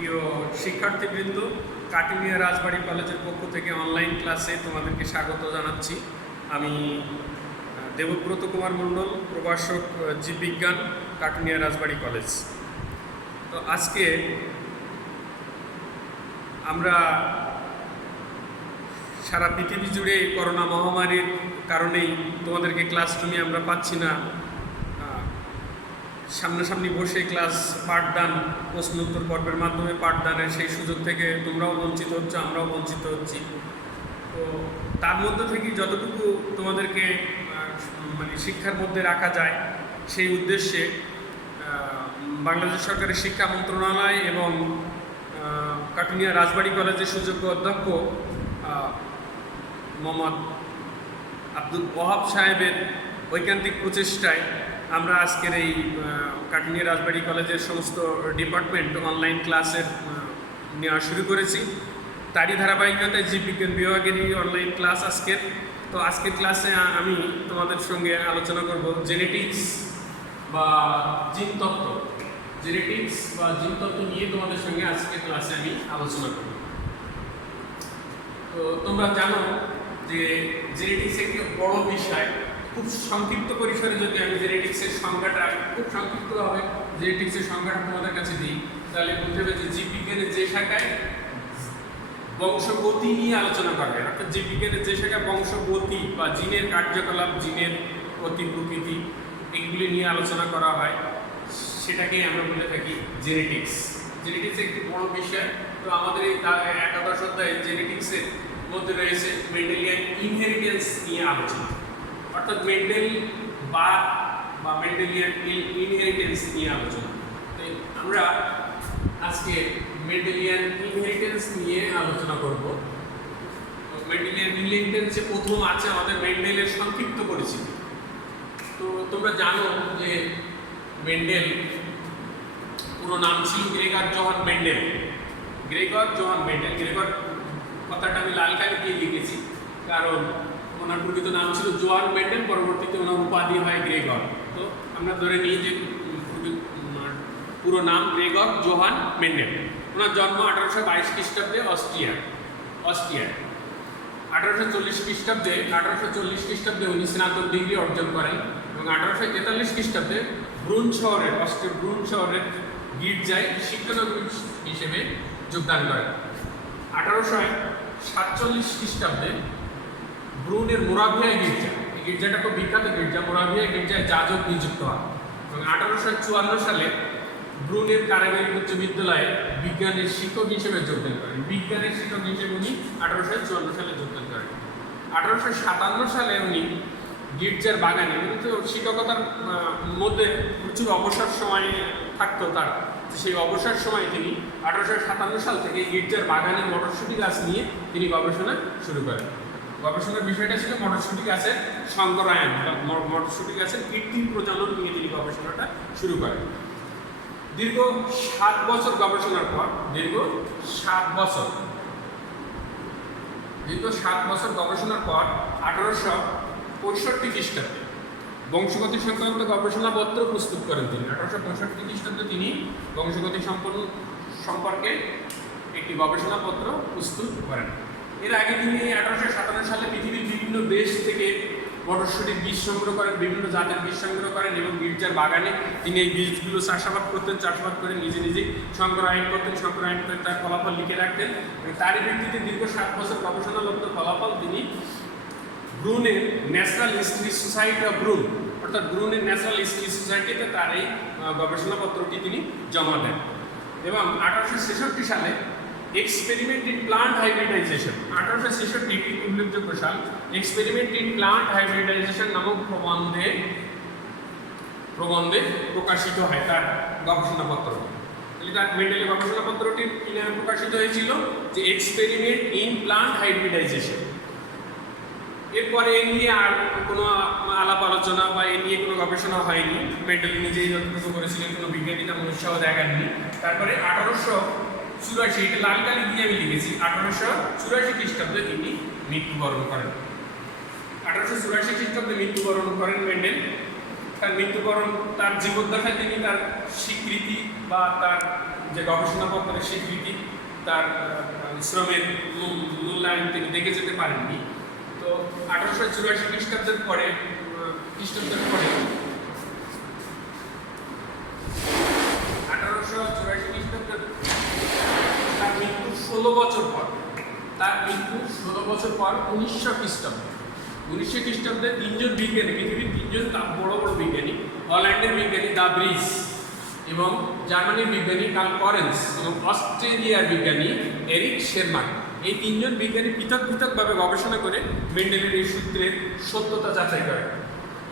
প্রিয় শিক্ষার্থীবৃন্দ, কাটিনিয়া রাজবাড়ী কলেজের পক্ষ থেকে অনলাইন ক্লাসে তোমাদেরকে স্বাগত জানাচ্ছি। আমি দেবব্রত কুমার মণ্ডল, প্রভাষক জীববিজ্ঞান, কাটিনিয়া রাজবাড়ী কলেজ। তো আজকে আমরা সারা পৃথিবী জুড়ে করোনা মহামারীর কারণেই তোমাদেরকে ক্লাসরুমে আমরা পাচ্ছি না। সামনাসামনি বসে ক্লাস পাঠদান, প্রশ্ন উত্তর পর্বের মাধ্যমে পাঠদানের সেই সুযোগ থেকে তোমরাও বঞ্চিত হচ্ছ, আমরাও বঞ্চিত হচ্ছি। তো তার মধ্যে থেকে যতটুকু তোমাদেরকে শিক্ষার মধ্যে রাখা যায় সেই উদ্দেশ্যে বাংলাদেশ সরকারের শিক্ষা মন্ত্রণালয় এবং কাটিনিয়া রাজবাড়ী কলেজের সুযোগ্য অধ্যক্ষ মোহাম্মদ আব্দুল ওয়াহাব সাহেবের ঐকান্তিক প্রচেষ্টায় আমরা আজকের এই কাটিনিয়া রাজবাড়ী কলেজের সমস্ত ডিপার্টমেন্ট অনলাইন ক্লাসের নেওয়া শুরু করেছি। তারই ধারাবাহিকতায় জীববিজ্ঞান বিভাগেরই অনলাইন ক্লাস আজকের। তো আজকের ক্লাসে আমি তোমাদের সঙ্গে আলোচনা করব জেনেটিক্স বা জিনতত্ত্ব। জেনেটিক্স বা জিনতত্ত্ব নিয়ে তোমাদের সঙ্গে আজকের ক্লাসে আমি আলোচনা করব। তো তোমরা জানো যে জেনেটিক্স একটি বড় বিষয়। খুব সংক্ষিপ্ত পরিসরে যদি আমি জেনেটিক্সের সংজ্ঞাটা খুব সংক্ষিপ্তভাবে জেনেটিক্সের সংজ্ঞাটা তোমাদের কাছে দিই, তাহলে বলতে হবে যে জীববিজ্ঞানের যে শাখায় বংশগতি নিয়ে আলোচনা করবে, অর্থাৎ জীববিজ্ঞানের যে শাখায় বংশগতি বা জিনের কার্যকলাপ, জিনের গতি প্রকৃতি এগুলি নিয়ে আলোচনা করা হয়, সেটাকেই আমরা বলে থাকি জেনেটিক্স। জেনেটিক্স একটি বড় বিষয়। তো আমাদের এই একাদশ অধ্যায়ে জেনেটিক্সের মধ্যে রয়েছে মেন্ডেলিয়ান ইনহেরিটেন্স নিয়ে আলোচনা, অর্থাৎ মেন্ডেল বা মেন্ডেলিয়ান ইনহেরিটেন্স নিয়ে আলোচনা। তো আমরা আজকে মেন্ডেলিয়ান ইনহেরিটেন্স নিয়ে আলোচনা করব। মেন্ডেলিয়ান ইনহেরিটেন্সে প্রথম আছে আমাদের মেন্ডেলের সংক্ষিপ্ত পরিচিতি। তো তোমরা জানো যে মেন্ডেল পুরো নাম ছিল Gregor Johann Mendel. Gregor Johann Mendel, Gregor কথাটা আমি লাল কালি দিয়ে লিখেছি কারণ ওনার প্রকৃত নাম ছিল জোহান মেন্ডেল, পরবর্তীতে ওনার উপাধি হয় গ্রেগর। তো আমরা ধরে নিই যে পুরো নাম গ্রেগর জোহান মেন্ডেল। ওনার জন্ম 1822 খ্রিস্টাব্দে অস্ট্রিয়ায়। 1840 খ্রিস্টাব্দে উনি স্নাতক ডিগ্রি অর্জন করেন এবং 1843 খ্রিস্টাব্দে অস্ট্রিয়ার ব্রুন শহরের গির্জায় শিক্ষানবিশ হিসেবে যোগদান করেন। 1847 খ্রিস্টাব্দে ব্রুনের মোরাভিয়া গির্জা, এই গির্জাটা খুব বিখ্যাত গির্জা, মোরাভিয়া গির্জায় যাজক নিযুক্ত হয় এবং 1854 সালে ব্রুনের কারিগরি উচ্চ বিদ্যালয়ে বিজ্ঞানের শিক্ষক হিসেবে যোগদান করেন। বিজ্ঞানের শিক্ষক হিসেবে উনি 1854 সালে যোগদান করেন। 1857 সালে উনি গির্জার বাগানে, তো শিক্ষকতার মধ্যে প্রচুর অবসর সময় থাকতো তার, সেই অবসর সময় তিনি 1857 সাল থেকে গির্জার বাগানে মটরশুঁটি গাছ নিয়ে তিনি গবেষণা শুরু করেন। গবেষণার বিষয়টা ছিল মটরশুঁটি গাছের সংকরায়ন, মটরশুঁটি গাছের কৃত্রিম প্রজনন নিয়ে তিনি গবেষণাটা শুরু করেন। দীর্ঘ 7 বছর গবেষণার পর, দীর্ঘ 7 বছর গবেষণার পর 1865 খ্রিস্টাব্দে বংশগতি সংক্রান্ত গবেষণাপত্র প্রস্তুত করেন তিনি। 1865 খ্রিস্টাব্দে তিনি বংশগতি সম্পর্কে একটি গবেষণাপত্র প্রস্তুত করেন। এর আগে তিনি 1857 সালে পৃথিবীর বিভিন্ন দেশ থেকে মটরশুঁটির বীজ সংগ্রহ করেন, বিভিন্ন জাতের বীজ সংগ্রহ করেন এবং গির্জার বাগানে তিনি এই বীজগুলো চাষাবাদ করতেন। চাষাবাদ করে নিজে সংগ্রহায়ন করতেন, সংগ্রহায়ন করে তার ফলাফল লিখে রাখতেন এবং তারই ভিত্তিতে দীর্ঘ 7 বছর গবেষণালব্ধ ফলাফল তিনি ব্রুনের national history society of Brunn, অর্থাৎ ব্রুনের ন্যাশনাল হিস্ট্রি সোসাইটিতে তার এই গবেষণাপত্রটি তিনি জমা দেন। এবং 1866 সালে এক্সপেরিমেন্ট ইন প্লান্ট হাইব্রিডাইজেশন, 1866 একটি উল্লেখযোগ্য সাল, এক্সপেরিমেন্ট ইন প্লান্ট হাইব্রিডাইজেশন নামক প্রবন্ধে প্রকাশিত হয় তার গবেষণাপত্র। তার মেন্ডেলের গবেষণাপত্রটি কি নামে প্রকাশিত হয়েছিল? যে এক্সপেরিমেন্ট ইন প্লান্ট হাইব্রিডাইজেশন। এরপরে এ নিয়ে আর কোনো আলাপ আলোচনা বা এ নিয়ে কোনো গবেষণা হয়নি। মেন্ডেল নিজেই যতটুকু করেছিলেন, কোনো বিজ্ঞানী তেমন উৎসাহ দেখাননি। তারপরে 1884, এটা লাল কালি দিয়ে আমি লিখেছি, 1884 খ্রিস্টাব্দে তিনি মৃত্যুবরণ করেন। 1884 খ্রিস্টাব্দে মৃত্যুবরণ করেন মেন্ডেল। তার মৃত্যুবরণ, তার জীবদ্দশায় তিনি তার স্বীকৃতি বা তার যে গবেষণাপত্রের স্বীকৃতি, তার শ্রমের মূল্যায়ন তিনি দেখে যেতে পারেননি। তো 1884 খ্রিস্টাব্দের পরে তার মৃত্যুর 16 বছর পর 1900 খ্রিস্টাব্দে তিনজন বিজ্ঞানী, পৃথিবীর তিনজন বড় বড় বিজ্ঞানী, হল্যান্ডের বিজ্ঞানী দা ব্রিজ এবং জার্মানির বিজ্ঞানী কার্ল লরেন্জ এবং অস্ট্রেলিয়ার বিজ্ঞানী এরিক শেরমান, এই তিনজন বিজ্ঞানী পৃথক পৃথকভাবে গবেষণা করে মেন্ডেলের এই সূত্রের সত্যতা যাচাই করেন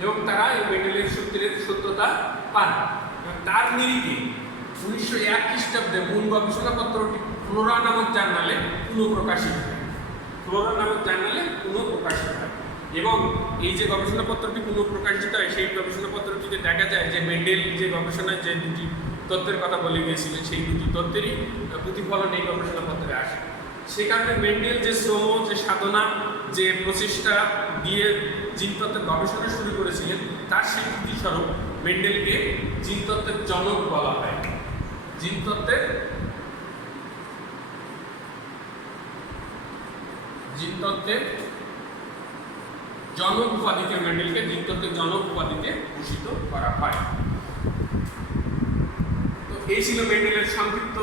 এবং তারা এই মেন্ডেলের সূত্রের সত্যতা পান। তার নিরিখে 1901 খ্রিস্টাব্দে মূল গবেষণাপত্রটি ফ্লোরা নামক জার্নালে পুনঃপ্রকাশিত হয় এবং এই যে গবেষণাপত্রটি পুনঃপ্রকাশিত হয় সেই গবেষণাপত্রটিতে দেখা যায় যে মেন্ডেল যে গবেষণায় যে দুটি তত্ত্বের কথা বলে গিয়েছিলেন সেই দুটি তত্ত্বেরই প্রতিফলন এই গবেষণাপত্রে আসে। সে কারণে মেন্ডেল যে শ্রম, যে সাধনা, যে প্রচেষ্টা দিয়ে জিনতত্ত্বের গবেষণা শুরু করেছিলেন তার স্বীকৃতি স্বরূপ মেন্ডেলকে জিনতত্ত্বের জনক বলা হয়। জিনতত্ত্বের জনক উপাধিতে মেন্ডেলকে জিনতত্ত্বের জনক উপাধিতে ভূষিত করা হয়। তো এই ছিল মেন্ডেলের সংক্ষিপ্ত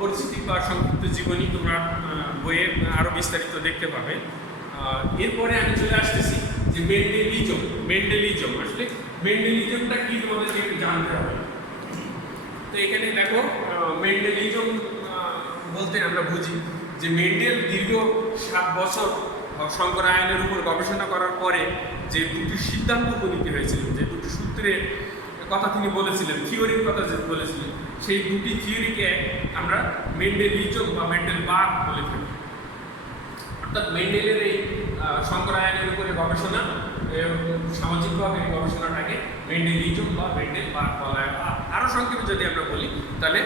পরিচিতি বা সংক্ষিপ্ত জীবনী, তোমরা বইয়ে আরো বিস্তারিত দেখতে পাবে। এরপরে আমি চলে আসতেছি যে মেন্ডেলিজম আসলে মেন্ডেলিজমটা কি তোমাদেরকে জানতে হবে। তো এখানে দেখো, মেন্ডেলিজম বলতে আমরা বুঝি যে মেন্ডেল দীর্ঘ 7 বছর শঙ্করায়নের উপর গবেষণা করার পরে যে দুটি সিদ্ধান্ত উপনীত হয়েছিল, যে দুটি সূত্রের কথা তিনি বলেছিলেন, থিওরির কথা যে বলেছিলেন, সেই দুটি থিওরিকে আমরা মেন্ডেলিজম বা মেন্ডেলবাদ বলে থাকি। অর্থাৎ মেন্ডেলের এই শঙ্করায়নের উপরে গবেষণা, সামাজিকভাবে গবেষণাটাকে মেন্ডেলিজম বা মেন্ডেলবাদ বলা হয়। আরও সংক্ষেপে যদি আমরা বলি তাহলে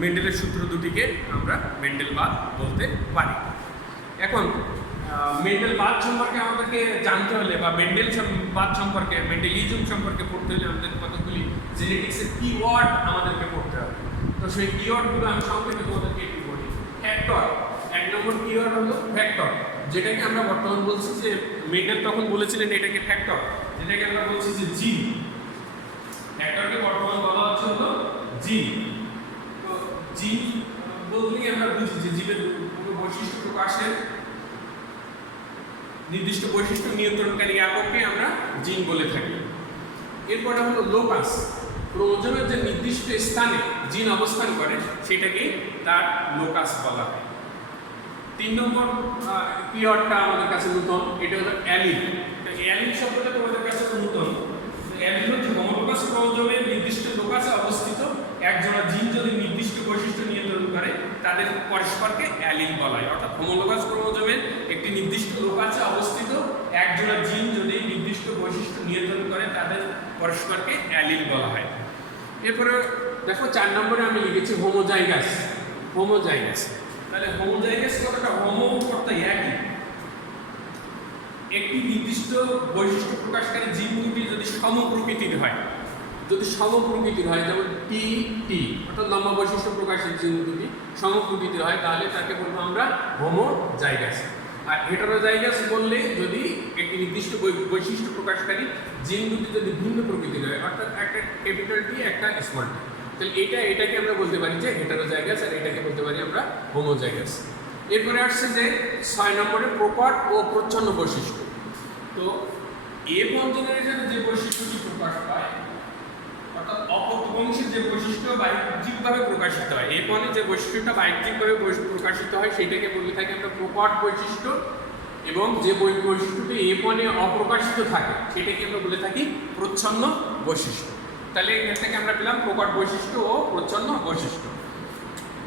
মেন্ডেলের সূত্র দুটিকে আমরা মেন্ডেলবাদ বলতে পারি। এখন মেন্ডেলবাদ সম্পর্কে আমাদেরকে জানতে হলে বা মেন্ডেলবাদ সম্পর্কে, মেন্ডেলিজম সম্পর্কে পড়তে হলে আমাদের কতগুলি জেনেটিক্সের কিওয়ার্ড আমাদেরকে পড়তে হবে। তো সেই কিওয়ার্ডগুলো আমি সংক্ষেপে তোমাদেরকে একটু বলি। ফ্যাক্টর, 1 নম্বর কিওয়ার্ড হলো ফ্যাক্টর, যেটাকে আমরা বর্তমান বলছি যে মেন্ডেল তখন বলেছিলেন এটাকে ফ্যাক্টর, যেটাকে আমরা বলছি যে জিন। ফ্যাক্টরকে বর্তমান বলা হচ্ছে হলো জিন। তো জিন বলতেই আমরা বুঝি যে জীবের কোনো বৈশিষ্ট্য প্রকাশের নির্দিষ্ট বৈশিষ্ট্য নিয়ন্ত্রণকারী একককে আমরা জিন বলে থাকি। এরপরে হলো লোকাস, ক্রোমোজোমের যে নির্দিষ্ট স্থানে জিন অবস্থান করে সেটাকে তার লোকাস বলা হয়। 3 নম্বর কিওয়ার্ডটা আমাদের কাছে নতুন, এটা হলো অ্যালিল। অ্যালিল শব্দটা তোমাদের কাছে নতুন। অ্যালিল হচ্ছে হোমোলোগাস ক্রোমোজোমের নির্দিষ্ট লোকাসে অবস্থিত একজোড়া জিন যদি নির্দিষ্ট বৈশিষ্ট্য নিয়ন্ত্রণ করে তাদের পরস্পরকে অ্যালিল বলা হয়। অর্থাৎ হোমোলোগাস ক্রোমোজোমের একটি নির্দিষ্ট লোকাসে অবস্থিত একজোড়া জিন যদি নির্দিষ্ট বৈশিষ্ট্য নিয়ন্ত্রণ করে তাদের পরস্পরকে অ্যালিল বলা হয়। এরপরে দেখো 4 নম্বরে আমি লিখেছি হোমোজাইগাস। তাহলে হোমোজাইগাস কথাটা হোমো অর্থ একই, একটি নির্দিষ্ট বৈশিষ্ট্য প্রকাশকারী জিন দুটি যদি সমপ্রকৃতির হয়, যেমন টি অর্থাৎ লম্বা বৈশিষ্ট্য প্রকাশের জিন দুটি সমপ্রকৃতির হয়, তাহলে তাকে বলবো আমরা হোমোজাইগাস। আর হেটারোজাইগাস বললে যদি একটি নির্দিষ্ট বৈশিষ্ট্য প্রকাশকারী জিন দুটি যদি ভিন্ন প্রকৃতির হয়, অর্থাৎ একটা ক্যাপিটাল টি একটা স্মল টি, তাহলে এটাকে আমরা বলতে পারি যে হেটারোজাইগাস, আর এটাকে বলতে পারি আমরা হোমোজাইগাস। এরপরে আসছে যে 6 নম্বরে প্রকট ও প্রচ্ছন্ন বৈশিষ্ট্য। তো A1 জেনারেশনে যে বৈশিষ্ট্যটি প্রকাশ পায়, অর্থাৎ অপত্যবংশের যে বৈশিষ্ট্য বাহ্যিকভাবে প্রকাশিত হয়, A1 যে বৈশিষ্ট্যটা বাহ্যিকভাবে প্রকাশিত হয় সেটাকে বলে থাকি আমরা প্রকট বৈশিষ্ট্য, এবং যে বৈশিষ্ট্যটি A1 অপ্রকাশিত থাকে সেটাকে আমরা বলে থাকি প্রচ্ছন্ন বৈশিষ্ট্য। তাহলে এখান থেকে আমরা পেলাম প্রকট বৈশিষ্ট্য ও প্রচ্ছন্ন বৈশিষ্ট্য।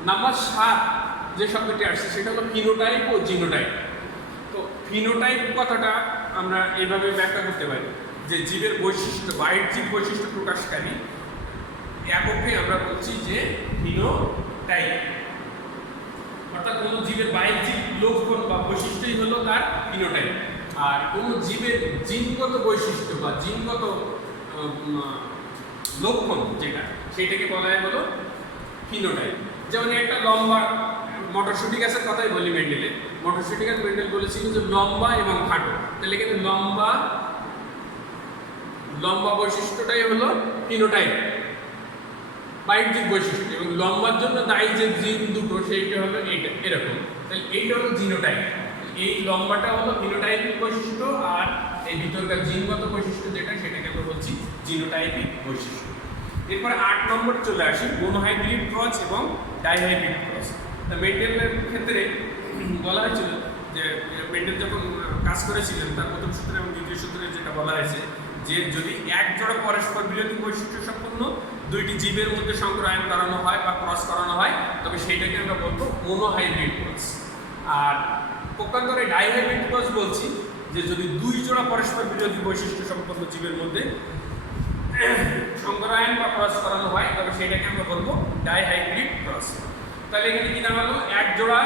নাম্বার 7 যে শব্দটি আসছে সেটা হলো ফিনোটাইপ ও জিনোটাইপ। তো ফিনোটাইপ কথাটা আমরা এইভাবে ব্যাখ্যা করতে পারি যে জীবের বৈশিষ্ট্য, বাহ্যিক বৈশিষ্ট্য প্রকাশকারী এককে আমরা বলছি যে ফিনোটাইপ। অর্থাৎ কোনো জীবের বাহ্যিক লক্ষণ বা বৈশিষ্ট্যই হলো তার ফিনোটাইপ, আর কোনো জীবের জিনগত বৈশিষ্ট্য বা জিনগত লক্ষণ যেটা, সেটাকে বলা হয় হলো ফিনোটাইপ। যেমন একটা লম্বা মটরশুঁটি গাছের কথাই বলি মেন্ডেলে, মটরশুঁটি গাছ মেন্ডেল বলেছিল যে লম্বা এবং খাটো, তাহলে এখানে লম্বা বৈশিষ্ট্যটাই হলো ফিনোটাইপ, বাহ্যিক বৈশিষ্ট্য, এবং লম্বার জন্য দায়ী যে জিন দুটো সেইটা হলো এইটা এরকম, তাহলে এইটা হলো জিনোটাইপ। এই লম্বাটা হলো ফিনোটাইপিক বৈশিষ্ট্য, আর এই ভিতরকার জিনগত বৈশিষ্ট্য যেটা সেটাকে আমরা বলছি জিনোটাইপিক বৈশিষ্ট্য। এরপরে 8 নম্বর চলে আসি মোনোহাইব্রিড ক্রস এবং ডাইহাইব্রিড ক্রস। তা মেন্ডেলের ক্ষেত্রে বলা হয়েছিল যে মেন্ডেল যখন কাজ করেছিলেন তার প্রথম সূত্রে এবং দ্বিতীয় সূত্রে যেটা বলা হয়েছে যে যদি এক জোড়া পরস্পর বিরোধী বৈশিষ্ট্য সম্পন্ন দুইটি জীবের মধ্যে সংকরায়ন করানো হয় বা ক্রস করানো হয় তবে সেইটাকে আমরা বলবো মোনোহাইব্রিড ক্রস। আর পক্ষান্তরে ডাইহাইব্রিড ক্রস বলছি যে যদি দুই জোড়া পরস্পর বিরোধী বৈশিষ্ট্য সম্পন্ন জীবের মধ্যে সংকরায়ন বা ক্রস করানো হয় তবে সেটাকে আমরা বলবো ডাইহাইব্রিড ক্রস। তাহলে এখানে কি দাঁড়ালো, এক জোড়া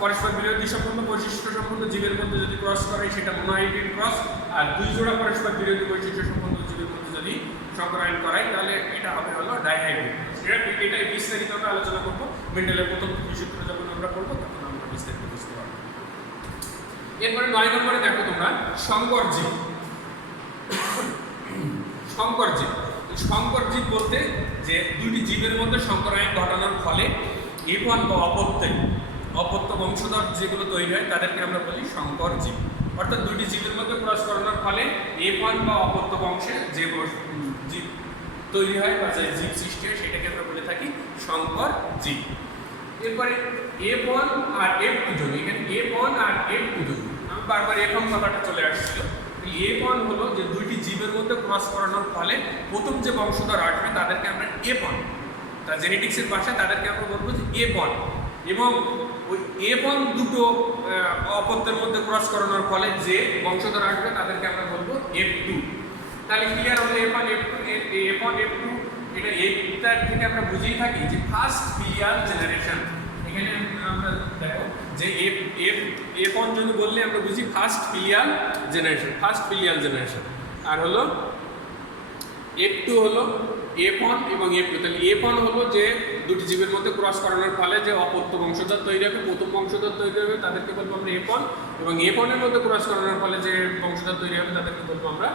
পরস্পর বিরোধী সম্পন্ন বৈশিষ্ট্য সম্পন্ন জীবের মধ্যে যদি ক্রস করে সেটা মোনোহাইব্রিড ক্রস, আর দুই জোড়া পরস্পর বিরোধী বৈশিষ্ট্য সম্পন্ন জীবের মধ্যে যদি সংকরায়ন করাই তাহলে এটা হবে হলো ডাইহাইব্রিড। এটাই বিস্তারিত আমরা আলোচনা করবো মেন্ডেলের প্রথম সূত্র যখন আমরা করবো তখন আমরা বিস্তারিত বুঝতে পারবো। এরপরে 9 নম্বরে দেখো তোমরা সংকর জীব। সংকর জীব বলতে যে দুইটি জীবের মধ্যে সংকরায়ন ঘটানোর ফলে F1 বা অপত্য বংশধর যেগুলো তৈরি হয় তাদেরকে আমরা বলি সংকর জীব। অর্থাৎ দুইটি জীবের মধ্যে ক্রস করানোর ফলে F1 বা অপত্য বংশে যে জীব তৈরি হয় বা যে জীব সৃষ্টি হয় সেটাকে আমরা বলে থাকি সংকর জীব। এরপরে F1 আর F2 যোগ, এখানে F1 আর F2 যোগ, আমি বারবার F1 কথাটা চলে আসছিল। F1 হলো যে দুইটি জীবের মধ্যে ক্রস করানোর ফলে প্রথম যে বংশধর আসবে তাদেরকে আমরা F1, তা জেনেটিক্সের ভাষায় তাদেরকে আমরা বলবো যে F1, এবং ওই F1 দুটো অপত্যের মধ্যে ক্রস করানোর ফলে যে বংশধর আসবে তাদেরকে আমরা বলবো F2। তাহলে ক্লিয়ার হলো F1 F2, এটা এইটার থেকে আমরা বুঝেই থাকি যে ফার্স্ট ফিলিয়াল জেনারেশন। এখানে আমরা দেখো যে F1 যদি বললে আমরা বুঝি ফার্স্ট ফিলিয়াল জেনারেশন, আর হলো F2 হলো F1 এবং F2। তাহলে F1 হলো যে দুটি জীবের মধ্যে ক্রস করানোর ফলে যে অপত্য বংশধর তৈরি হবে, প্রথম বংশধর তৈরি হবে তাদেরকে বলবো আমরা F1, এবং F1 এর মধ্যে ক্রস করানোর ফলে যে বংশধর তৈরি হবে তাদেরকে বলবো আমরা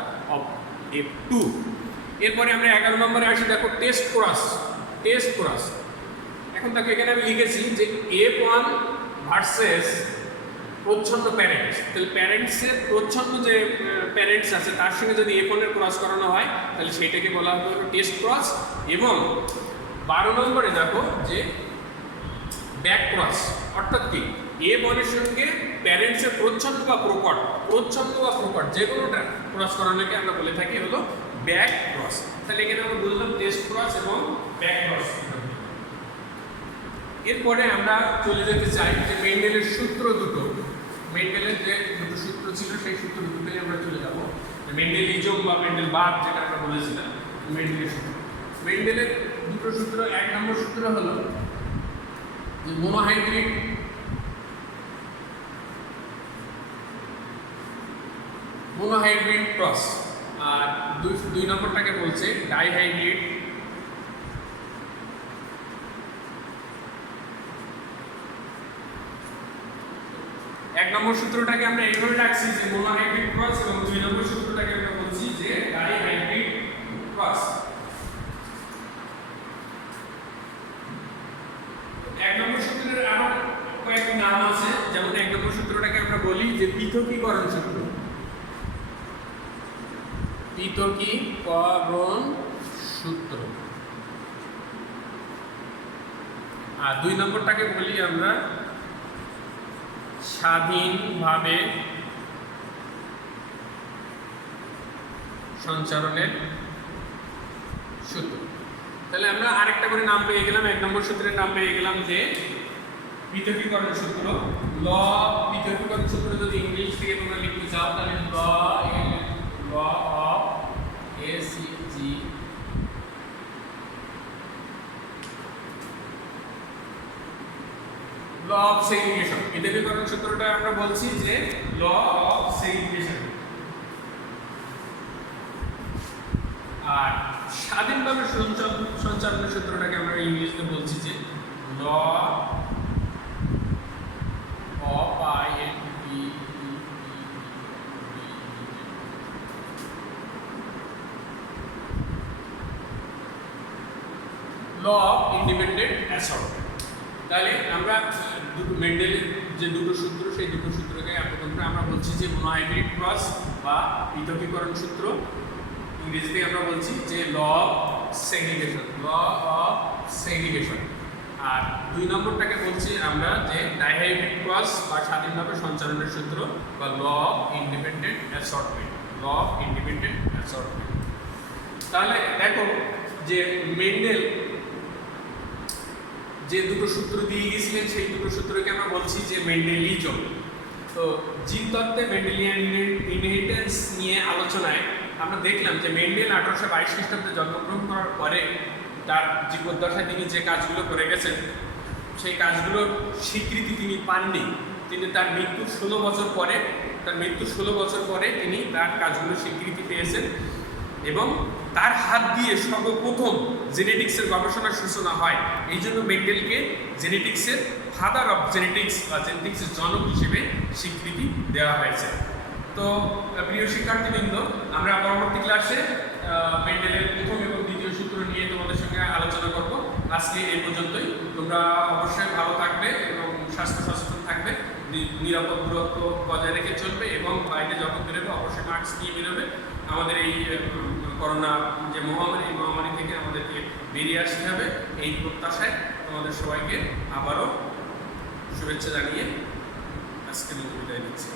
F2। এরপরে আমরা 11 নম্বরে আসি, দেখো টেস্ট ক্রস। এখন দেখো এখানে আমি লিখেছি যে F1 ভার্সেস প্রচ্ছন্ন প্যারেন্টস। তাহলে প্যারেন্টসের প্রচ্ছন্ন যে প্যারেন্টস আছে তার সঙ্গে যদি F1 এর ক্রস করানো হয় তাহলে সেটাকে বলা হবে টেস্ট ক্রস। এবং 12 নম্বরে দেখো যে ব্যাক ক্রস, অর্থাৎ কি F1 এর সঙ্গে প্যারেন্টসের প্রচ্ছন্ন বা প্রকট যে কোনোটা ক্রস করানোকে আমরা বলে থাকি হলো ব্যাক ক্রস। তাহলে এখানে আমরা বললাম টেস্ট ক্রস এবং ব্যাক ক্রস। এরপরে আমরা চলে যেতে চাই যে মেন্ডেলের সূত্র দুটো, মেন্ডেলের যে দুটো সূত্র ছিল সেই সূত্র দুটোই আমরা চলে যাব। মেন্ডেলিজম বা মেন্ডেলবাদ যেটা আমরা বলেছিলাম, মেন্ডেলের সূত্র। মেন্ডেলের দুটো সূত্র, 1 নম্বর সূত্র হলো যে মোনোহাইব্রিড ক্রস, আর 2 নম্বরটাকে বলছে ডাইহাইব্রিড। এক নম্বর সূত্রটাকে আমরা এইভাবে রাখছি যে মোনোহাইব্রিড ক্রস, এবং 2 নম্বর সূত্রটাকে আমরা বলছি যে ডাইহাইব্রিড ক্রস। 1 নম্বর সূত্রের আরো কয়েকটি নাম আছে, যেমন 1 নম্বর সূত্রটাকে আমরা বলি যে পৃথকীকরণ সূত্র। আর 2 নম্বরটাকে বলি আমরা স্বাধীনভাবে সঞ্চারণের সূত্র। তাহলে আমরা আরেকটা করে নাম পেয়ে গেলাম, 1 নম্বর সূত্রের নাম পেয়ে গেলাম যে পৃথকীকরণ সূত্র। পৃথকীকরণ সূত্র যদি ইংলিশ থেকে তোমরা লিখতে চাও তাহলে ল অফ এসিজি ল অফ সেগ্রিগেশন। পৃথকীকরণ সূত্রটা আমরা বলছি যে ল অফ সেগ্রিগেশন। আর স্বাধীনভাবে সঞ্চালনের সূত্রটাকে আমরা ইংলিশে বলছি যে law law of law of independent assortment. তাহলে আমরা দুটো মেন্ডেলের যে দুটো সূত্র, সেই দুটো সূত্রকে আমরা বলছি যে মোনোহাইব্রিড ক্রস বা পৃথকীকরণ সূত্র। ইংরেজিতে আমরা বলছি যে law of segregation, law of segregation. আর 2 নম্বরটাকে বলছি আমরা যে ডাইহাইব্রিড ক্রস বা স্বাধীনভাবে সঞ্চালনের সূত্র বা law of independent assortment, law of independent assortment. তাহলে দেখো যে মেন্ডেল যে দুটো সূত্র দিয়ে গেছিলেন, সেই দুটো সূত্রকে আমরা বলছি যে মেন্ডেলিজম। তো জিনতত্ত্বে মেন্ডেলিয়ান ইনহেরিটেন্স নিয়ে আলোচনায় আমরা দেখলাম যে মেন্ডেল 1822 খ্রিস্টাব্দে জন্মগ্রহণ করার পরে তার জীবদ্দশায় তিনি যে কাজগুলো করে গেছেন, সেই কাজগুলোর স্বীকৃতি তিনি পাননি। তিনি তার মৃত্যুর 16 বছর পরে তিনি তার কাজগুলোর স্বীকৃতি পেয়েছেন এবং তার হাত দিয়ে সর্বপ্রথম জেনেটিক্সের গবেষণার সূচনা হয়। এই জন্য মেন্ডেলকে জেনেটিক্সের ফাদার অফ জেনেটিক্স বা জেনেটিক্সের জনক হিসেবে স্বীকৃতি দেওয়া হয়েছে। তো প্রিয় শিক্ষার্থীবৃন্দ, আমরা পরবর্তী ক্লাসে মেন্ডেলের প্রথম এবং দ্বিতীয় সূত্র নিয়ে তোমাদের সঙ্গে আলোচনা করব। আজকে এই পর্যন্তই। তোমরা অবশ্যই ভালো থাকবে এবং স্বাস্থ্য সচেতন থাকবে, নিরাপদ দূরত্ব বজায় রেখে চলবে এবং বাইরে যখন বেরোবে অবশ্যই মাস্ক নিয়ে বেরোবে। আমাদের এই করোনা যে মহামারী, এই মহামারী থেকে আমাদেরকে বেরিয়ে আসতে হবে। এই প্রত্যাশায় তোমাদের সবাইকে আবারও শুভেচ্ছা জানিয়ে আজকে বিদায় নিচ্ছি।